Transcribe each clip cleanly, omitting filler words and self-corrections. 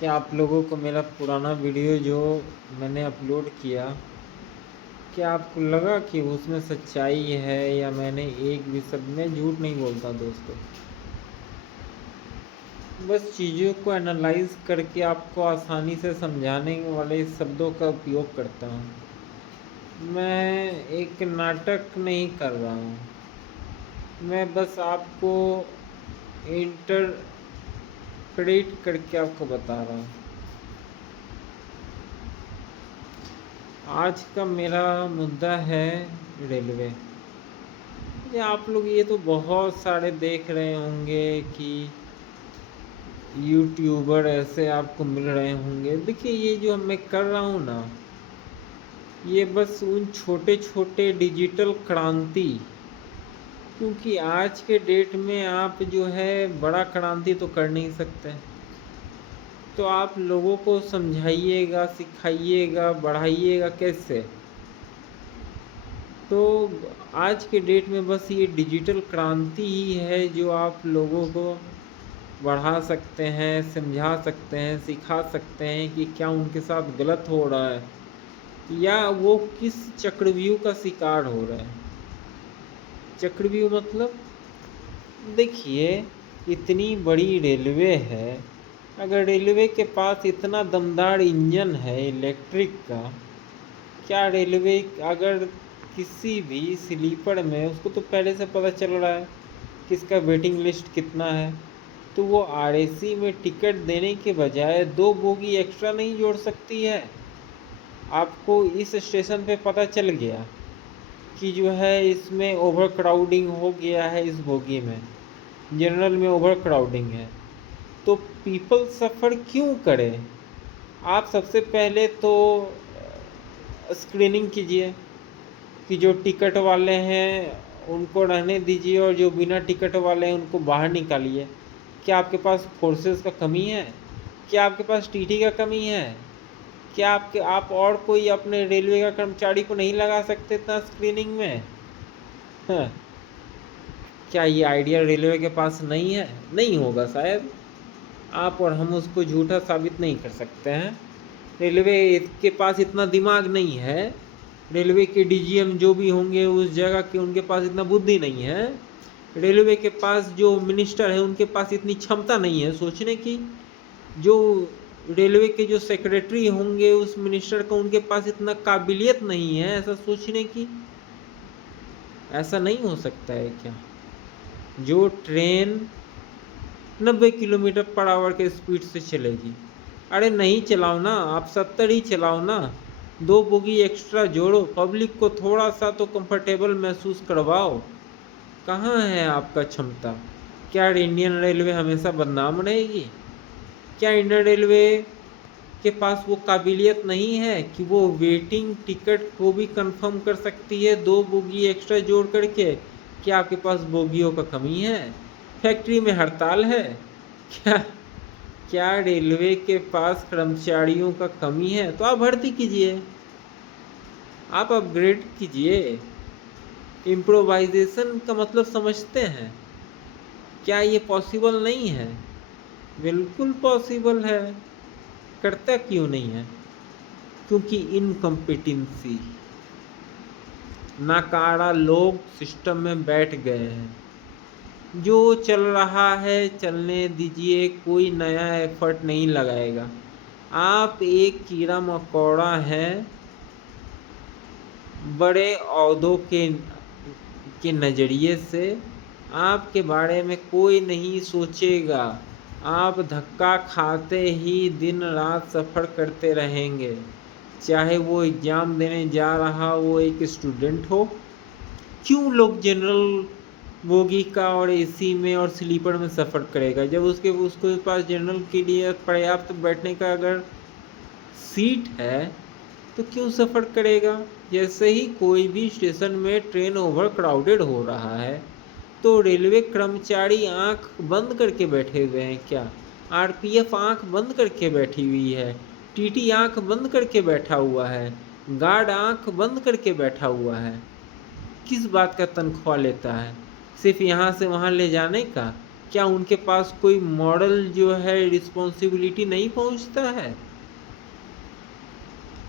क्या आप लोगों को मेरा पुराना वीडियो जो मैंने अपलोड किया, क्या आपको लगा कि उसमें सच्चाई है या मैंने एक भी शब्द में झूठ नहीं बोलता दोस्तों। बस चीज़ों को एनालाइज करके आपको आसानी से समझाने वाले शब्दों का उपयोग करता हूँ। मैं एक नाटक नहीं कर रहा हूँ, मैं बस आपको इंटरप्रेट करके आपको बता रहा हूँ। आज का मेरा मुद्दा है रेलवे। ये आप लोग ये तो बहुत सारे देख रहे होंगे कि यूट्यूबर ऐसे आपको मिल रहे होंगे। देखिए, ये जो मैं कर रहा हूँ ना, ये बस उन छोटे छोटे डिजिटल क्रांति, क्योंकि आज के डेट में आप जो है बड़ा क्रांति तो कर नहीं सकते। तो आप लोगों को समझाइएगा, सिखाइएगा, बढ़ाइएगा कैसे? तो आज के डेट में बस ये डिजिटल क्रांति ही है जो आप लोगों को बढ़ा सकते हैं, समझा सकते हैं, सिखा सकते हैं कि क्या उनके साथ गलत हो रहा है या वो किस चक्रव्यूह का शिकार हो रहे हैं। चक्रव्यूह मतलब, देखिए, इतनी बड़ी रेलवे है, अगर रेलवे के पास इतना दमदार इंजन है इलेक्ट्रिक का, क्या रेलवे अगर किसी भी स्लीपर में उसको तो पहले से पता चल रहा है कि इसका वेटिंग लिस्ट कितना है, तो वो आरएसी में टिकट देने के बजाय 2 बोगी एक्स्ट्रा नहीं जोड़ सकती है? आपको इस स्टेशन पे पता चल गया कि जो है इसमें ओवर क्राउडिंग हो गया है, इस बोगी में जनरल में ओवर क्राउडिंग है, तो पीपल सफ़र क्यों करें? आप सबसे पहले तो स्क्रीनिंग कीजिए कि जो टिकट वाले हैं उनको रहने दीजिए और जो बिना टिकट वाले हैं उनको बाहर निकालिए। क्या आपके पास फोर्सेस का कमी है? क्या आपके पास टीटी का कमी है? क्या आप और कोई अपने रेलवे का कर्मचारी को नहीं लगा सकते इतना स्क्रीनिंग में? हाँ। क्या ये आइडिया रेलवे के पास नहीं है? नहीं होगा शायद। आप और हम उसको झूठा साबित नहीं कर सकते हैं। रेलवे के पास इतना दिमाग नहीं है, रेलवे के डीजीएम जो भी होंगे उस जगह के, उनके पास इतना बुद्धि नहीं है, रेलवे के पास जो मिनिस्टर है उनके पास इतनी क्षमता नहीं है सोचने की, जो रेलवे के जो सेक्रेटरी होंगे उस मिनिस्टर का, उनके पास इतना काबिलियत नहीं है ऐसा सोचने की। ऐसा नहीं हो सकता है क्या? जो ट्रेन 90 किलोमीटर पर आवर के स्पीड से चलेगी, अरे नहीं चलाओ ना, आप 70 ही चलाओ ना, 2 बोगी एक्स्ट्रा जोड़ो, पब्लिक को थोड़ा सा तो कंफर्टेबल महसूस करवाओ। कहाँ है आपका क्षमता? क्या इंडियन रेलवे हमेशा बदनाम रहेगी? क्या इंडियन रेलवे के पास वो काबिलियत नहीं है कि वो वेटिंग टिकट को भी कंफर्म कर सकती है 2 बोगी एक्स्ट्रा जोड़ करके? क्या आपके पास बोगियों का कमी है? फैक्ट्री में हड़ताल है क्या? क्या रेलवे के पास कर्मचारियों का कमी है? तो आप भर्ती कीजिए, आप अपग्रेड कीजिए। इम्प्रोवाइजेशन का मतलब समझते हैं? क्या ये पॉसिबल नहीं है? बिल्कुल पॉसिबल है। करता क्यों नहीं है? क्योंकि इनकम्पिटेंसी, नाकारा लोग सिस्टम में बैठ गए हैं। जो चल रहा है चलने दीजिए, कोई नया एफर्ट नहीं लगाएगा। आप एक कीड़ा मकोड़ा हैं, बड़े ओहदों के नज़रिए से आपके बारे में कोई नहीं सोचेगा। आप धक्का खाते ही दिन रात सफ़र करते रहेंगे, चाहे वो एग्ज़ाम देने जा रहा वो एक स्टूडेंट हो। क्यों लोग जनरल बोगी का और एसी में और स्लीपर में सफ़र करेगा जब उसके पास जनरल के लिए पर्याप्त बैठने का अगर सीट है, तो क्यों सफ़र करेगा? जैसे ही कोई भी स्टेशन में ट्रेन ओवर क्राउडेड हो रहा है, तो रेलवे कर्मचारी आंख बंद करके बैठे हुए हैं क्या? आरपीएफ आंख बंद करके बैठी हुई है, टीटी आंख बंद करके बैठा हुआ है, गार्ड आंख बंद करके बैठा हुआ है। किस बात का तनख्वाह लेता है? सिर्फ यहाँ से वहाँ ले जाने का? क्या उनके पास कोई मॉरल जो है रिस्पॉन्सिबिलिटी नहीं पहुंचता है?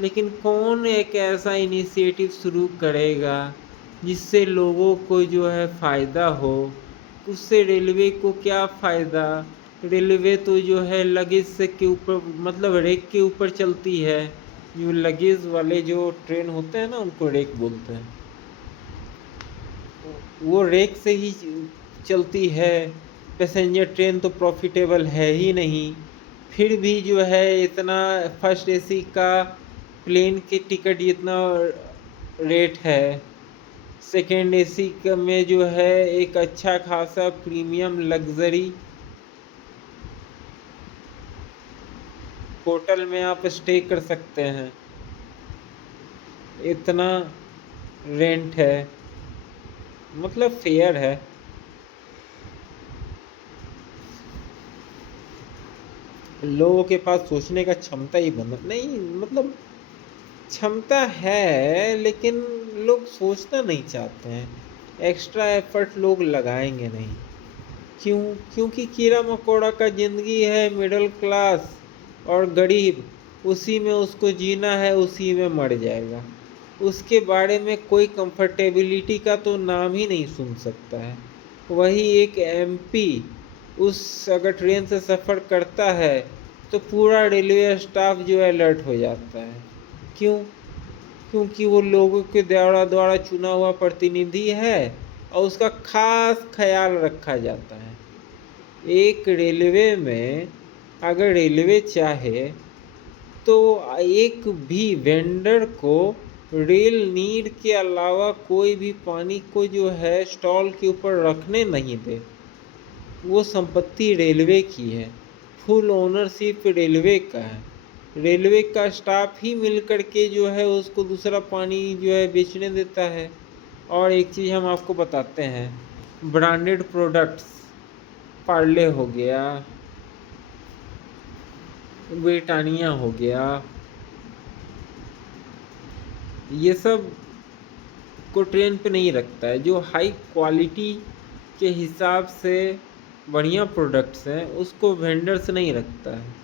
लेकिन कौन एक ऐसा इनिशिएटिव शुरू करेगा जिससे लोगों को जो है फ़ायदा हो? उससे रेलवे को क्या फ़ायदा? रेलवे तो जो है लगेज से के ऊपर, मतलब रेक के ऊपर चलती है। जो लगेज वाले जो ट्रेन होते हैं ना, उनको रेक बोलते हैं। वो रेक से ही चलती है। पैसेंजर ट्रेन तो प्रॉफिटेबल है ही नहीं। फिर भी जो है इतना फर्स्ट एसी का प्लेन के टिकट इतना रेट है। सेकेंड एसी में जो है एक अच्छा खासा प्रीमियम लग्जरी होटल में आप स्टे कर सकते हैं, इतना रेंट है, मतलब फेयर है। लोगों के पास सोचने का क्षमता ही बंद नहीं, मतलब क्षमता है लेकिन लोग सोचना नहीं चाहते हैं। एक्स्ट्रा एफर्ट लोग लगाएंगे नहीं। क्यों? क्योंकि कीड़ा मकोड़ा का ज़िंदगी है, मिडिल क्लास और गरीब, उसी में उसको जीना है, उसी में मर जाएगा। उसके बारे में कोई कंफर्टेबिलिटी का तो नाम ही नहीं सुन सकता है। वही एक एमपी उस अगर ट्रेन से सफ़र करता है तो पूरा रेलवे स्टाफ जो है अलर्ट हो जाता है। क्यों? क्योंकि वो लोगों के द्वारा चुना हुआ प्रतिनिधि है और उसका खास ख्याल रखा जाता है। एक रेलवे में अगर रेलवे चाहे तो एक भी वेंडर को रेल नीड के अलावा कोई भी पानी को जो है स्टॉल के ऊपर रखने नहीं दे। वो संपत्ति रेलवे की है, फुल ओनरशिप रेलवे का है। रेलवे का स्टाफ ही मिल कर के जो है उसको दूसरा पानी जो है बेचने देता है। और एक चीज़ हम आपको बताते हैं, ब्रांडेड प्रोडक्ट्स, पार्ले हो गया, ब्रिटानिया हो गया, ये सब को ट्रेन पे नहीं रखता है। जो हाई क्वालिटी के हिसाब से बढ़िया प्रोडक्ट्स हैं उसको वेंडर्स नहीं रखता है।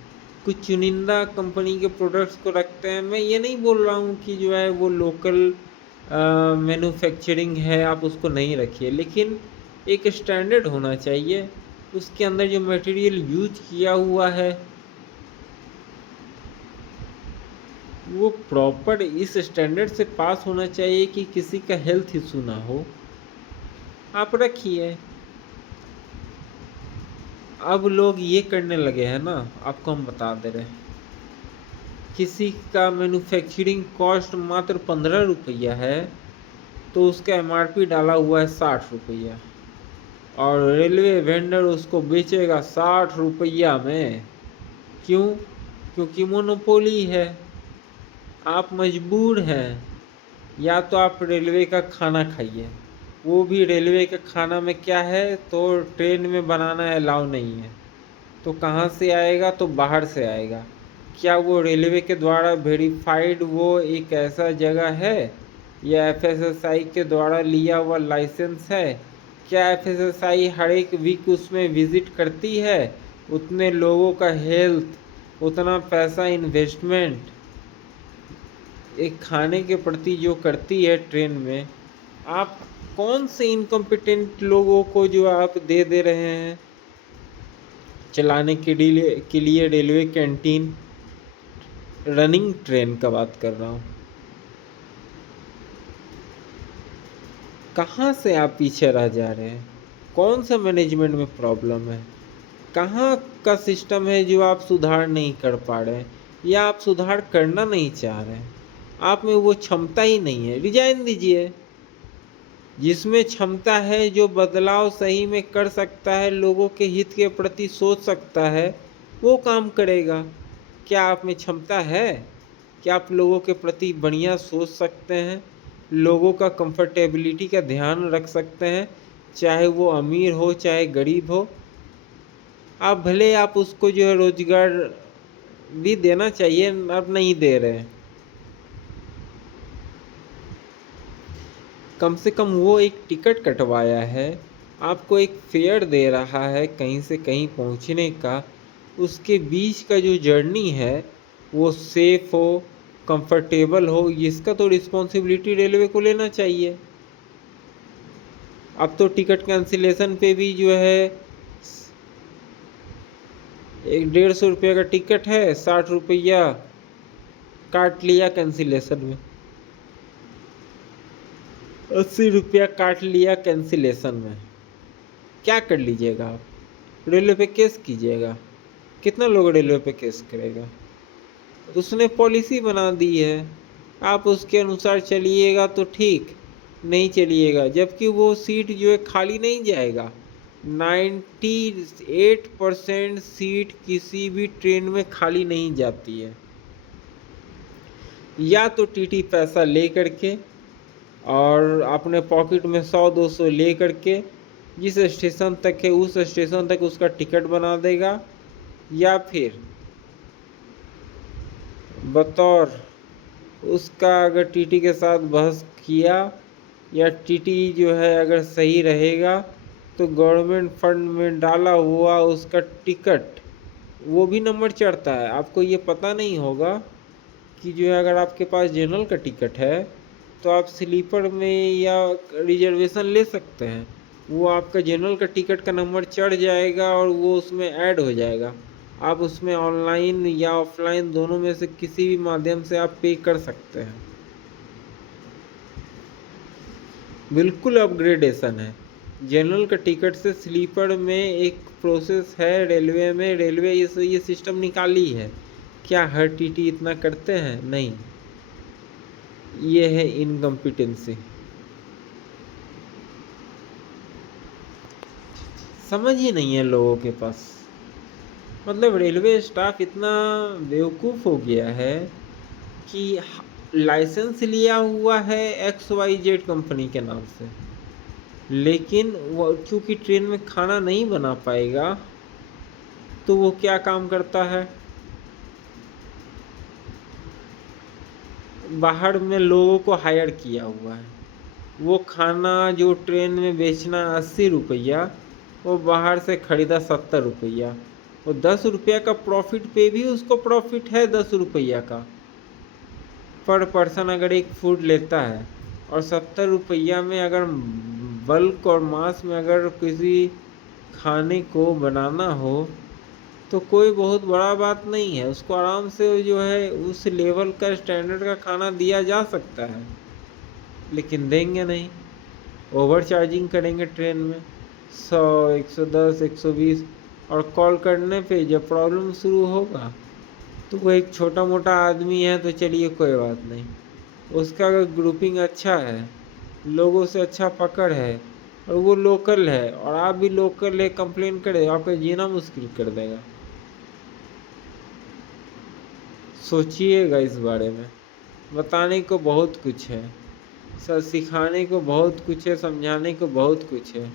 कुछ चुनिंदा कंपनी के प्रोडक्ट्स को रखते हैं। मैं ये नहीं बोल रहा हूँ कि जो है वो लोकल मैन्युफैक्चरिंग है आप उसको नहीं रखिए, लेकिन एक स्टैंडर्ड होना चाहिए। उसके अंदर जो मटेरियल यूज किया हुआ है वो प्रॉपर इस स्टैंडर्ड से पास होना चाहिए कि किसी का हेल्थ इशू ना हो। आप रखिए। अब लोग ये करने लगे हैं ना, आपको हम बता दे रहे हैं, किसी का मैन्युफैक्चरिंग कॉस्ट मात्र 15 रुपया है तो उसका एमआरपी डाला हुआ है 60 रुपया और रेलवे वेंडर उसको बेचेगा 60 रुपया में। क्यों? क्योंकि मोनोपोली है। आप मजबूर हैं, या तो आप रेलवे का खाना खाइए। वो भी रेलवे के खाना में क्या है, तो ट्रेन में बनाना अलाउ नहीं है। तो कहाँ से आएगा? तो बाहर से आएगा। क्या वो रेलवे के द्वारा वेरीफाइड वो एक ऐसा जगह है या एफएसएसआई के द्वारा लिया हुआ लाइसेंस है? क्या एफएसएसआई हर एक वीक उसमें विज़िट करती है? उतने लोगों का हेल्थ, उतना पैसा इन्वेस्टमेंट एक खाने के प्रति जो करती है ट्रेन में, आप कौन से इनकम्पिटेंट लोगों को जो आप दे रहे हैं चलाने के लिए रेलवे कैंटीन? रनिंग ट्रेन का बात कर रहा हूँ। कहाँ से आप पीछे रह जा रहे हैं? कौन सा मैनेजमेंट में प्रॉब्लम है? कहाँ का सिस्टम है जो आप सुधार नहीं कर पा रहे हैं या आप सुधार करना नहीं चाह रहे हैं? आप में वो क्षमता ही नहीं है, रिजाइन दीजिए। जिसमें क्षमता है, जो बदलाव सही में कर सकता है, लोगों के हित के प्रति सोच सकता है, वो काम करेगा। क्या आप में क्षमता है? क्या आप लोगों के प्रति बढ़िया सोच सकते हैं? लोगों का कंफर्टेबिलिटी का ध्यान रख सकते हैं, चाहे वो अमीर हो चाहे गरीब हो? आप भले आप उसको जो है रोजगार भी देना चाहिए, अब नहीं दे रहे हैं। कम से कम वो एक टिकट कटवाया है आपको एक फेयर दे रहा है कहीं से कहीं पहुंचने का, उसके बीच का जो जर्नी है वो सेफ हो, कंफर्टेबल हो, इसका तो रिस्पॉन्सिबिलिटी रेलवे को लेना चाहिए। अब तो टिकट कैंसिलेशन पे भी जो है, एक 150 रुपये का टिकट है, 60 रुपया काट लिया कैंसिलेशन में, 80 रुपया काट लिया कैंसिलेशन में। क्या कर लीजिएगा आप? रेलवे पे केस कीजिएगा। कितना लोग रेलवे पे केस करेगा? उसने पॉलिसी बना दी है, आप उसके अनुसार चलिएगा तो ठीक, नहीं चलिएगा, जबकि वो सीट जो है खाली नहीं जाएगा। 98% सीट किसी भी ट्रेन में खाली नहीं जाती है। या तो टीटी पैसा ले करके और अपने पॉकेट में 100-200 ले करके जिस स्टेशन तक है उस स्टेशन तक उसका टिकट बना देगा, या फिर बतौर उसका अगर टीटी के साथ बहस किया, या टीटी जो है अगर सही रहेगा तो गवर्नमेंट फंड में डाला हुआ उसका टिकट वो भी नंबर चढ़ता है। आपको ये पता नहीं होगा कि जो है अगर आपके पास जनरल का टिकट है तो आप स्लीपर में या रिजर्वेशन ले सकते हैं, वो आपका जनरल का टिकट का नंबर चढ़ जाएगा और वो उसमें ऐड हो जाएगा। आप उसमें ऑनलाइन या ऑफलाइन दोनों में से किसी भी माध्यम से आप पे कर सकते हैं। बिल्कुल अपग्रेडेशन है। जनरल का टिकट से स्लीपर में एक प्रोसेस है रेलवे में, रेलवे ये सिस्टम निकाली है। क्या हर टीटी इतना करते हैं? नहीं, ये है इनकम्पिटेंसी। समझ ही नहीं है लोगों के पास। मतलब रेलवे स्टाफ इतना बेवकूफ़ हो गया है कि लाइसेंस लिया हुआ है XYZ कंपनी के नाम से, लेकिन वो क्योंकि ट्रेन में खाना नहीं बना पाएगा तो वो क्या काम करता है, बाहर में लोगों को हायर किया हुआ है। वो खाना जो ट्रेन में बेचना 80 रुपया, वो बाहर से खरीदा 70 रुपया। वो 10 रुपया का प्रॉफिट पे भी उसको प्रॉफिट है 10 रुपया का पर पर्सन अगर एक फूड लेता है। और 70 रुपया में अगर बल्क और मास में अगर किसी खाने को बनाना हो तो कोई बहुत बड़ा बात नहीं है, उसको आराम से जो है उस लेवल का स्टैंडर्ड का खाना दिया जा सकता है। लेकिन देंगे नहीं, ओवर चार्जिंग करेंगे ट्रेन में 100, 110, 120, और कॉल करने पे जब प्रॉब्लम शुरू होगा तो वो एक छोटा मोटा आदमी है तो चलिए कोई बात नहीं, उसका अगर ग्रुपिंग अच्छा है, लोगों से अच्छा पकड़ है और वो लोकल है और आप भी लोकल है, कंप्लेन करे आपका जीना मुश्किल कर देगा। सोचिएगा इस बारे में। बताने को बहुत कुछ है, सर सिखाने को बहुत कुछ है, समझाने को बहुत कुछ है।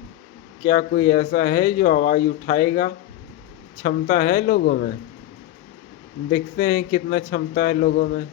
क्या कोई ऐसा है जो आवाज़ उठाएगा? क्षमता है लोगों में? देखते हैं कितना क्षमता है लोगों में।